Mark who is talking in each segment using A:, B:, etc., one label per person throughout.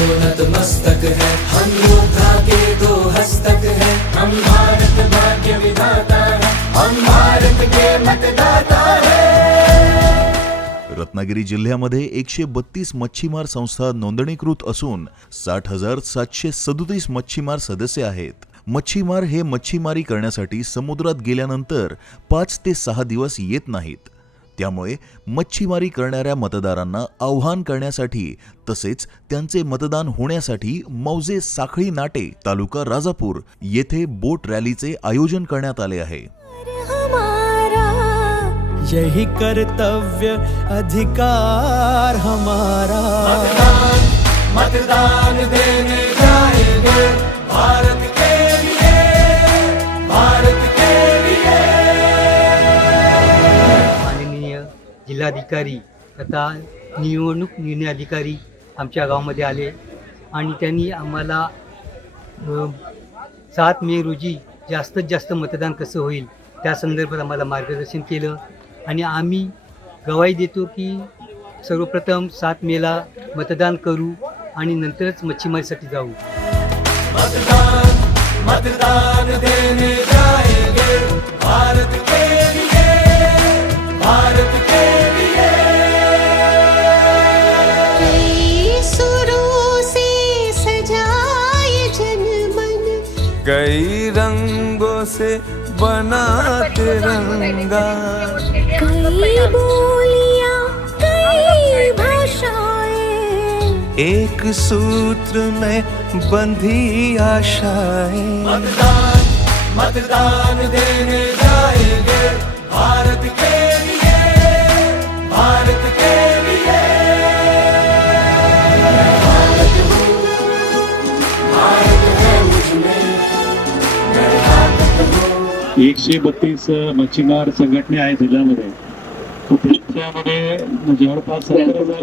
A: भारत नतमस्तक है। हम योद्धा के दो हस्तक है। हम भारत भाग्य विधाता है। हम भारत के मतदाता है।
B: रत्नागिरी जिल्ह्यामध्ये एकशे बत्तीस मच्छीमार संस्था नोंदणीकृत असून साठ हजार सातशे सदोतीस मच्छीमार सदस्य आहेत. मच्छीमार हे मच्छीमारी करण्यासाठी समुद्रात गेल्यानंतर पाच ते सहा दिवस येत नाहीत. त्यामुळे मच्छीमारी करणाऱ्या मतदारांना आव्हान करण्यासाठी तसेच त्यांचे मतदान होण्यासाठी मौजे साखळी नाटे तालुका राजापूर येथे बोट रॅलीचे आयोजन करण्यात आले आहे.
C: यही कर्तव्य अधिकार हमारा.
A: मतदान मतदान देने
D: जिल्हाधिकारी तथा निवडणूक निर्णय अधिकारी आमच्या गावामध्ये आले. आणि त्यांनी आम्हाला सात मे रोजी जास्तीत जास्त मतदान कसं होईल त्या संदर्भात आम्हाला मार्गदर्शन केलं. आणि आम्ही गवाही देतो की सर्वप्रथम सात मेला मतदान करू आणि नंतरच मच्छीमारीसाठी जाऊ.
A: मतदान मतदान देने जाएंगे
E: कई सुरों से सजाए जनमन
F: कई रंगों से बना तिरंगा
E: कई बोलियाँ कई भाषाएँ।
F: एक सूत्र में बंधी आशाएँ।
A: मतदान मतदान देने जाएँगे। भारत के लिए
G: एकशे बत्तीस मच्छीमार संघटना आहेत जिल्ह्यामध्ये. तर त्यांच्यामध्ये जवळपास सत्तर हजार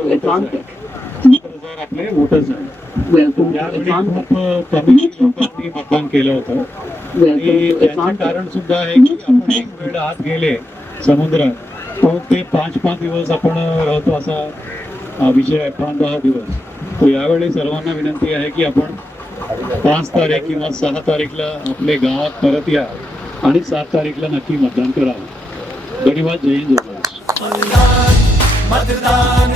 G: आपले वोटर्स आहेत. त्यामध्ये खूप कमी लोकांनी मतदान केलं होतं. आणि त्याचं कारण सुद्धा आहे की आपण एक वेळ आत गेले समुद्रात तो ते पाच पाच दिवस आपण राहतो असा विषय आहे पाच दहा दिवस. तो यावेळी सर्वांना विनंती आहे की आपण पाच तारीख किंवा सहा तारीखला आपले गावात परत या. आणि सात तारीखला नक्की मतदान करावं. धन्यवाद जय हिंद
A: मतदान मतदान